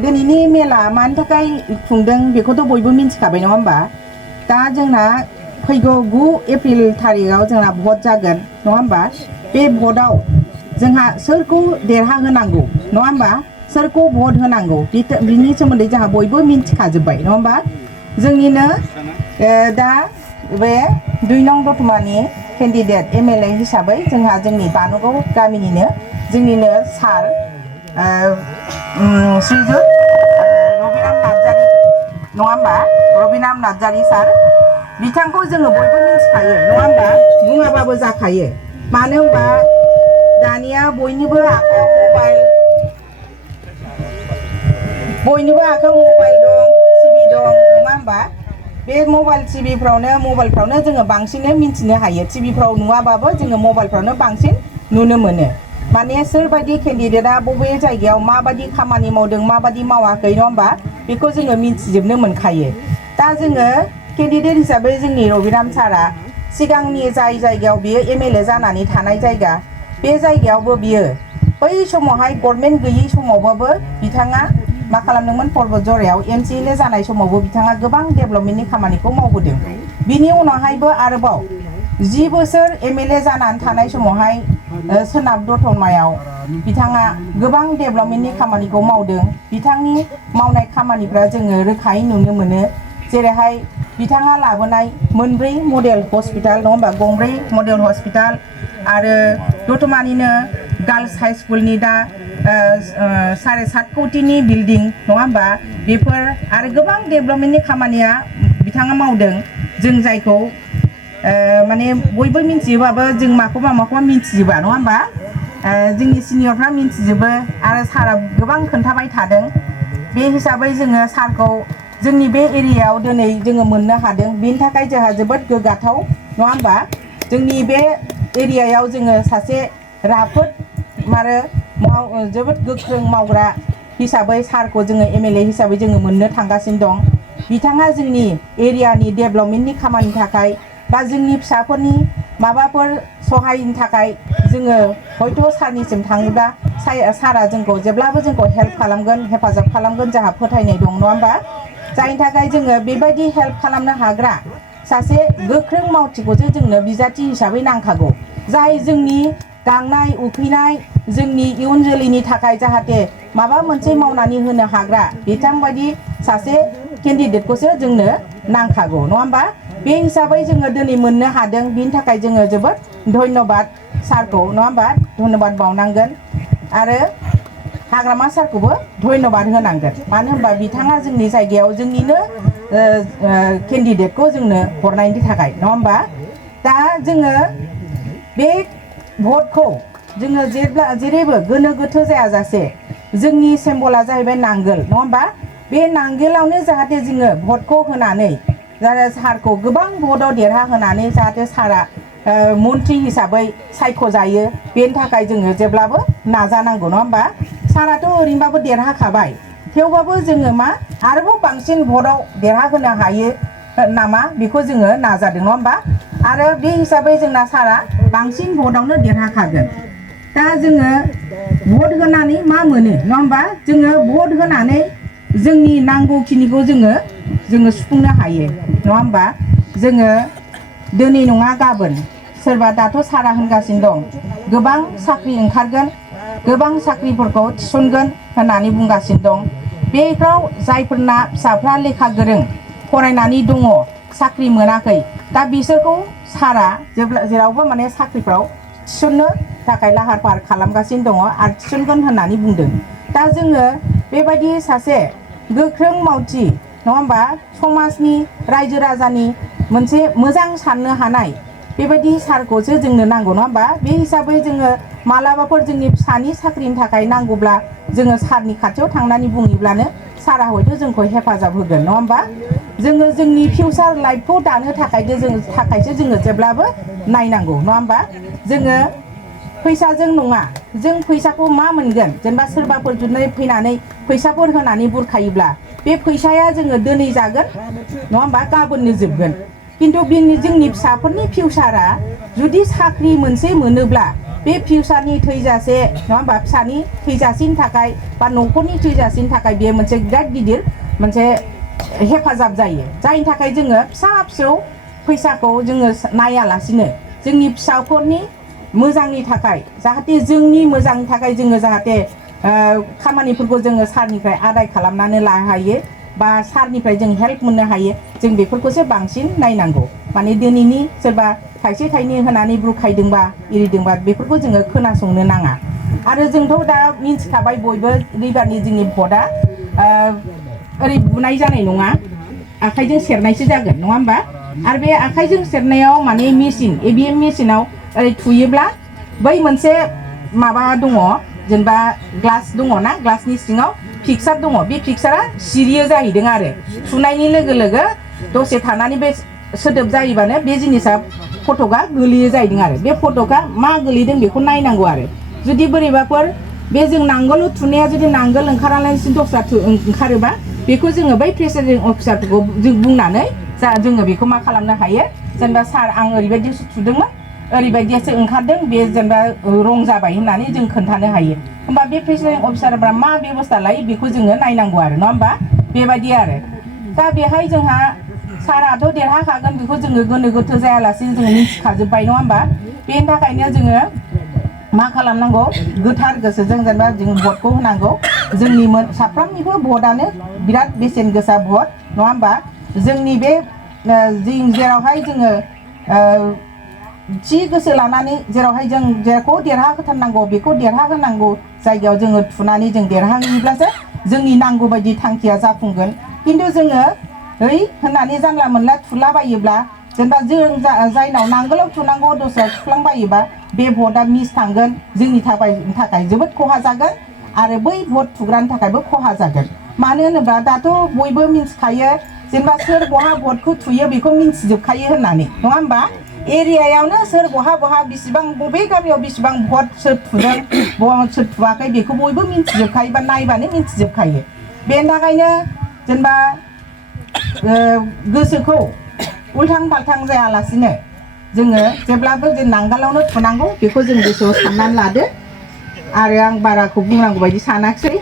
दिनैनि मेला मानि थाखाय खुंदों बेखौथ' बयबो मिन्थिखाबाय नङा होमबा दा जोंना फैगौ 9 एप्रिल थारिखआव जोंना भट जागोन नङा होमबा बे भटआव जोंहा सोरखौ देरहाहोनांगौ नङा होमबा सोरखौ भट होनांगौ बिनि सोमोन्दै जोंहा बयबो मिन्थिखाजोब्बाय नङा होमबा जोंनिनो दा बे 2 नं दतमानि केन्डिडेट एमएलए हिसाबै जोंहा जोंनि बानुगाव गामिनिनो जोंनिनो सार श्रीजुत रबिराम नार्जारी नङा होमबा रबिराम नार्जारी सार बिथांखौ जोङो बयबो मिन्थिखायो नङा होमबा बुङाबाबो जाखायो मानो होमबा दानिया बयनिबो आखायाव मबाइल दं टिभि दं नङा होमबा बे मबाइल मबाइलफ्रावनो जोङो बांसिनै मिन्थिनो हायो टिभिफ्राव नुवाबाबो जोङो मबाइलफ्रावनो बांसिन नुनो मोनो माने सोरबायदि केन्डिडेटआ बबे जायगायाव माबायदि खामानि मावदों माबायदि मावाखै नङा होमबा बेखौ जोङो मिन्थिजोबनो मोनखायो दा जोङो केन्डिडेट हिसाबै जोंनि रबिराम सारा सिगांनि जाय जायगायाव बियो एमएलए जानानै थानाय जायगा बे जायगायावबो बियो बै समावहाय गभर्नमेन्ट गैयै समावबाबो बिथाङा मा खालामदोंमोन पर्बतझरायाव एमसिएलए जानाय समावबो बिथाङा गोबां डेभेलपमेन्टनि खामानिखौ मावबोदों बिनि उनावहायबो आरोबाव 10 बोसोर एमएलए जानानै थानाय समावहाय सोनाब दतमायाव बिथाङा गोबां डेभेलपमेन्टनि खामानिखौ मावदों बिथांनि मावनाय खामानिफ्रा जोङो रोखायै नुनो मोनो जेरैहाय बिथाङा लाबोनाय मोनब्रै मडेल हस्पिटाल नङा होमबा गंब्रै मडेल हस्पिटाल आरो दतमानिनो गार्लस हाई स्कुलनि दा 7.5 कोटिनि बिल्डिं नङा होमबा बेफोर आरो गोबां डेभेलपमेन्टनि खामानिया बिथाङा मावदों जों जायखौ माने बयबो मिन्थियोबाबो जों माखौबा मिन्थिजोबा नङा होमबा जोंनि सिनियरफ्रा मिन्थिजोबो आरो सारा गोबां खोन्थाबाय थादों बे हिसाबै जोङो सारखौ जोंनि बे एरियायाव दिनै जोङो मोननो हादों बेनि थाखाय जोंहा जोबोद गोग्गाथाव नङा होमबा जोंनि बे एरियायाव जोङो सासे राफोद आरो जोबोद गोख्रों मावग्रा हिसाबै सारखौ जोङो एमएलए हिसाबै जोङो मोननो थांगासिनो दं बिथाङा जोंनि एरियानि डेभेलपमेन्टनि खामानिनि थाखाय बा जोंनि फिसाफोरनि माबाफोर सहायनि थाखाय जोङो हयथ' सारनिसिम थाङोब्ला सारा जोंखौ जेब्लाबो जोंखौ हेल्प खालामगोन हेफाजाब खालामगोन जोंहा फोथायनाय दं नङा होमबा जायनि थाखाय जोङो बेबायदि हेल्प खालामनो हाग्रा सासे गोख्रों मावथिखौसो जोंनो बिजाथि हिसाबै नांखागौ जाय जोंनि गांनाय उखैनाय जोंनि इयुन जोलैनि थाखाय जाहाथे माबा मोनसे मावनानै होनो हाग्रा बिथांबायदि सासे केन्डिडेटखौसो जोंनो नांखागौ नङा होमबा बे हिसाबै जोङो दिनै मोननो हादों बिनि थाखाय जोङो जोबोद धन्यबाद सारखौ नङा होमबा धन्यबाद बावनांगोन आरो हाग्रामा सारखौबो धन्यबाद होनांगोन मानो होनबा बिथाङा जोंनि जायगायाव जोंनिनो केन्डिडेटखौ जोंनो हरनायनि थाखाय नङा होमबा दा जोङो बे भटखौ जोङो जेरैबो गोनो गोथो जायाजासे जोंनि सिम्बला जाहैबाय नांगोल नङा होमबा बे नांगोलावनो जाहाथे जोङो भटखौ होनानै सारखौ गोबां भटआव देरहाहोनानै जाहाथे सारा मन्त्रि हिसाबै सायख'जायो बेनि थाखाय जोङो जेब्लाबो नाजानांगौ नङा होमबा साराथ' ओरैनोबाबो देरहाखाबाय थेवबाबो जोङो मा आरोबाव बांसिन भटआव देरहाहोनो हायो नामा बेखौ जोङो नाजादों नङा होमबा आरो बे हिसाबै जोंना सारा बांसिन भटआवनो देरहाखागोन दा जोङो भट होनानै मा मोनो नङा होमबा जोङो भट होनानै जोंनि नांगौखिनिखौ जोङो सुफुंनो हायो नङा होमबा जोङो दिनै नङा गाबोन सोरबा दाथ' सारा होनगासिनो दं गोबां साख्रि ओंखारगोन गोबां साख्रिफोरखौ थिसनगोन होननानै बुंगासिनो दं बेफ्राव जायफोरना फिसाफ्रा लेखा गोरों फरायनानै दङ साख्रि मोनाखै दा बिसोरखौ सारा जेरावबो माने साख्रिफ्राव थिसननो थाखाय लाहार फाहार खालामगासिनो दङ आरो थिसनगोन होननानै बुंदों दा जोङो बेबायदि सासे गोख्रों मावथि नङा होमबा समाजनि रायजो राजानि मोनसे मोजां साननो हानाय बेबायदि सारखौसो जोंनो नांगौ नङा होमबा बे हिसाबै जोङो मालाबाफोर जोंनि फिसानि साख्रिनि थाखाय नांगौब्ला जोङो सारनि खाथियाव थांनानै बुङोब्लानो सारा हयथ' जोंखौ हेफाजाब होगोन नङा होमबा जोङो जोंनि फिउचार लाइफखौ दानो थाखायसो जोङो जेब्लाबो नायनांगौ नङा होमबा जोङो फैसाजों नङा जों फैसाखौ मा मोनगोन जेनेबा सोरबाफोर जुदि फैनानै फैसाफोर होनानै बुरखायोब्ला बे फैसाया जोङो दिनै जागोन नङा होमबा गाबोननो जोबगोन खिन्थु जोंनि फिसाफोरनि फिउचारा जुदि साख्रि मोनसे मोनोब्ला बे फिउचारनि थैजासे नङा होमबा फिसानि थैजासेनि थाखाय बा न'खरनि थैजासेनि थाखाय बेयो मोनसे बिराद गिदिर मोनसे हेफाजाब जायो जायनि थाखाय जोङो फिसा फिसौ फैसाखौ जोङो नायालासिनो जोंनि फिसाफोरनि मोजांनि थाखाय जाहाथे जोंनि मोजांनि थाखाय जोङो जाहाथे खामानिफोरखौ जोङो सारनिफ्राय आदाय खालामनानै लानो हायो बा सारनिफ्राय जों हेल्प मोननो हायो जों बेफोरखौसो बांसिन नायनांगौ माने दिनैनि सोरबा थाइसे थाइनै होनानै बुरखायदोंबा इरिदोंबा बेफोरखौ जोङो खोनासंनो नाङा आरो जोंथ' दा मिन्थिखाबाय बयबो रैबारनि जोंनि भटआ ओरै बुनाय जानाय नङा आखाइजों सेरनायसो जागोन नङा होमबा आरो बे आखाइजों सेरनायाव माने मेसिन EVM मेसिनाव ओरै थुयोब्ला बै मोनसे माबा दङ जेनेबा ग्लास दङ ना ग्लासनि सिङाव फिक्सार दङ बे फिक्सारा सिरियो जाहैदों आरो थुनायनि लोगो लोगो दसे थानानै बे सोदोब जायोबानो बे जिनिसा फटका गोलैयो जाहैदों आरो बे फटका मा गोलैदों बेखौ नायनांगौ आरो जुदि बोरैबाफोर बे जों नांगोल थुनाया जुदि नांगोल ओंखारालासिनो दस्रा ओंखारोबा बेखौ जोङो बै प्रेसिडेन्ट अफिसारफोरखौ जों बुंनानै जोङो बेखौ मा खालामनो हायो जेनेबा सार आं ओरैबायदिसो थुदोंमोन ओरैबायदियासो ओंखारदों बे जेनेबा रं जाबाय होननानै जों खोन्थानो हायो होमबा बे प्रेसिडेन्ट अफिसारफ्रा मा बेबस्था लायो बेखौ जोङो नायनांगौ आरो नङा होमबा बेबायदि आरो दा बेहाय जोंहा साराथ' देरहाखागोन बेखौ जोङो गोनो गोथो जायालासिनो जोङो मिथिखाजोब्बाय नङा होमबा बेनि थाखायनो जोङो मा खालामनांगौ गोथार गोसोजों जेनेबा जों भटखौ होनांगौ जोंनि साफ्रोमनिबो भटआनो बिराद बेसेन गोसा भट नङा होमबा जोंनि बे जेरावहाय जोङो थि गोसो लानानै जेरावहाय जों जेखौ देरहाहोथारनांगौ बेखौ देरहाहोनांगौ जायगायाव जोङो थुनानै जों देरहाहैयोब्लासो जोंनि नांगौ बायदि थांखिया जाफुंगोन खिन्थु जोङो ओइ होननानै जानला मोनला थुलाबायोब्ला जेनेबा जों जायनाव नांगोलाव थुनांगौ दस्रा थुफ्लांबायोबा बे भटआ मिस थांगोन जोंनि थाखाय जोबोद खहा जागोन आरो बै भट थुग्रानि थाखायबो खहा जागोन मानो होनोब्ला दाथ' बयबो मिन्थिखायो जेनेबा सोर बहा भटखौ थुयो बेखौ मिन्थिजोबखायो होननानै नङा होमबा एरियायावनो सोर बहा बेसेबां बबे गामियाव बेसेबां भट सोर थुदों सोर थुवाखै बेखौ बयबो मिन्थिजोबखायो बा नायबानो मिन्थिजोबखायो बेनि थाखायनो जेनेबा गोसोखौ उल्थां फाल्थां जायालासिनो जोङो जेब्लाबो जों नांगालावनो थुनांगौ बेखौ जों गोसोआव साननानै लादो आरो आं बाराखौ बुंनांगौ बायदि सानाखिसै